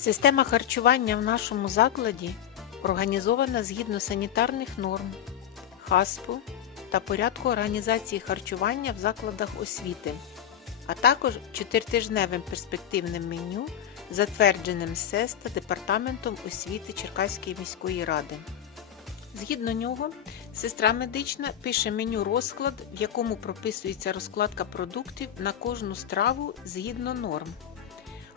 Система харчування в нашому закладі організована згідно санітарних норм, ХАСПу та порядку організації харчування в закладах освіти, а також чотиритижневим перспективним меню, затвердженим СЕС та Департаментом освіти Черкаської міської ради. Згідно нього, сестра медична пише меню розклад, в якому прописується розкладка продуктів на кожну страву згідно норм.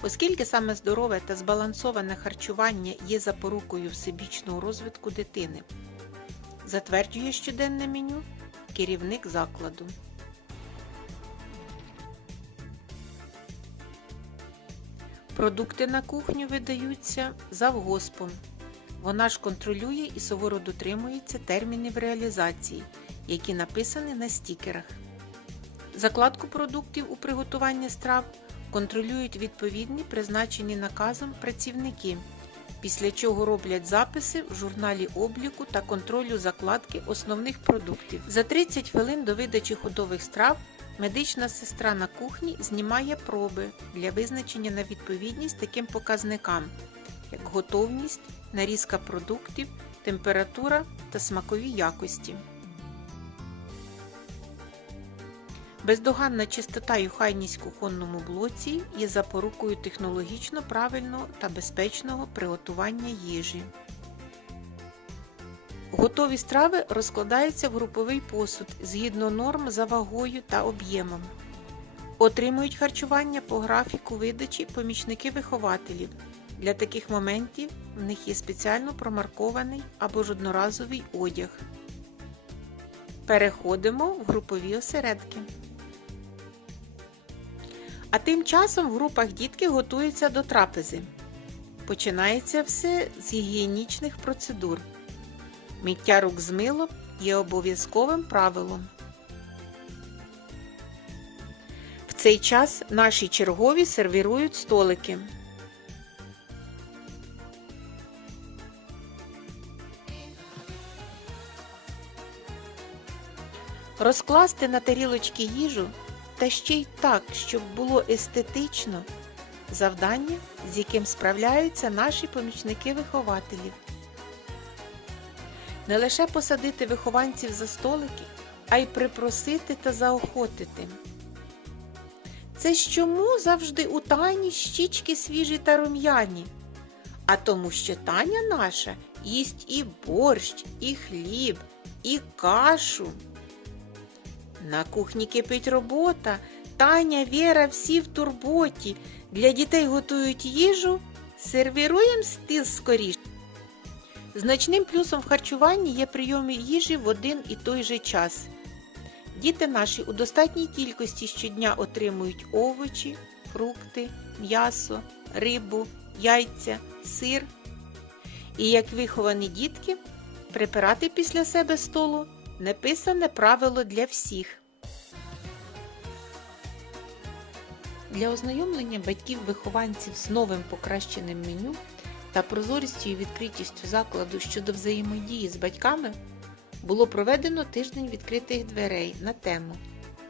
Оскільки саме здорове та збалансоване харчування є запорукою всебічного розвитку дитини, затверджує щоденне меню керівник закладу. Продукти на кухню видаються завгоспом. Вона ж контролює і суворо дотримується термінів реалізації, які написані на стікерах. Закладку продуктів у приготуванні страв контролюють відповідні призначені наказом працівники, після чого роблять записи в журналі обліку та контролю закладки основних продуктів. За 30 хвилин до видачі ходових страв медична сестра на кухні знімає проби для визначення на відповідність таким показникам, як готовність, нарізка продуктів, температура та смакові якості. Бездоганна чистота і охайність в кухонному блоці є запорукою технологічно правильного та безпечного приготування їжі. Готові страви розкладаються в груповий посуд згідно норм за вагою та об'ємом. Отримують харчування по графіку видачі помічники вихователів. Для таких моментів в них є спеціально промаркований або ж одноразовий одяг. Переходимо в групові осередки. А тим часом в групах дітки готуються до трапези. Починається все з гігієнічних процедур. Миття рук з милом є обов'язковим правилом. В цей час наші чергові сервірують столики. Розкласти на тарілочки їжу та ще й так, щоб було естетично завдання, з яким справляються наші помічники вихователів. Не лише посадити вихованців за столики, а й припросити та заохотити. Це чому завжди у Тані щічки свіжі та рум'яні? А тому, що Таня наша їсть і борщ, і хліб, і кашу. На кухні кипить робота. Таня, Віра, всі в турботі. Для дітей готують їжу, сервіруємо стіл скоріше. Значним плюсом в харчуванні є прийом їжі в один і той же час. Діти наші у достатній кількості щодня отримують овочі, фрукти, м'ясо, рибу, яйця, сир. І як виховані дітки, припирати після себе столу неписане правило для всіх. Для ознайомлення батьків-вихованців з новим покращеним меню та прозорістю і відкритістю закладу щодо взаємодії з батьками було проведено тиждень відкритих дверей на тему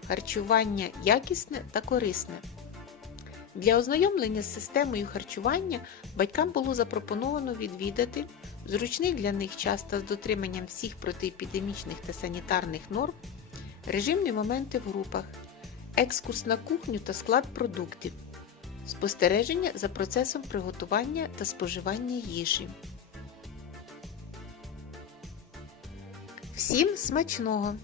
Харчування якісне та корисне. Для ознайомлення з системою харчування батькам було запропоновано відвідати зручний для них час та з дотриманням всіх протиепідемічних та санітарних норм, режимні моменти в групах, екскурс на кухню та склад продуктів, спостереження за процесом приготування та споживання їжі. Всім смачного!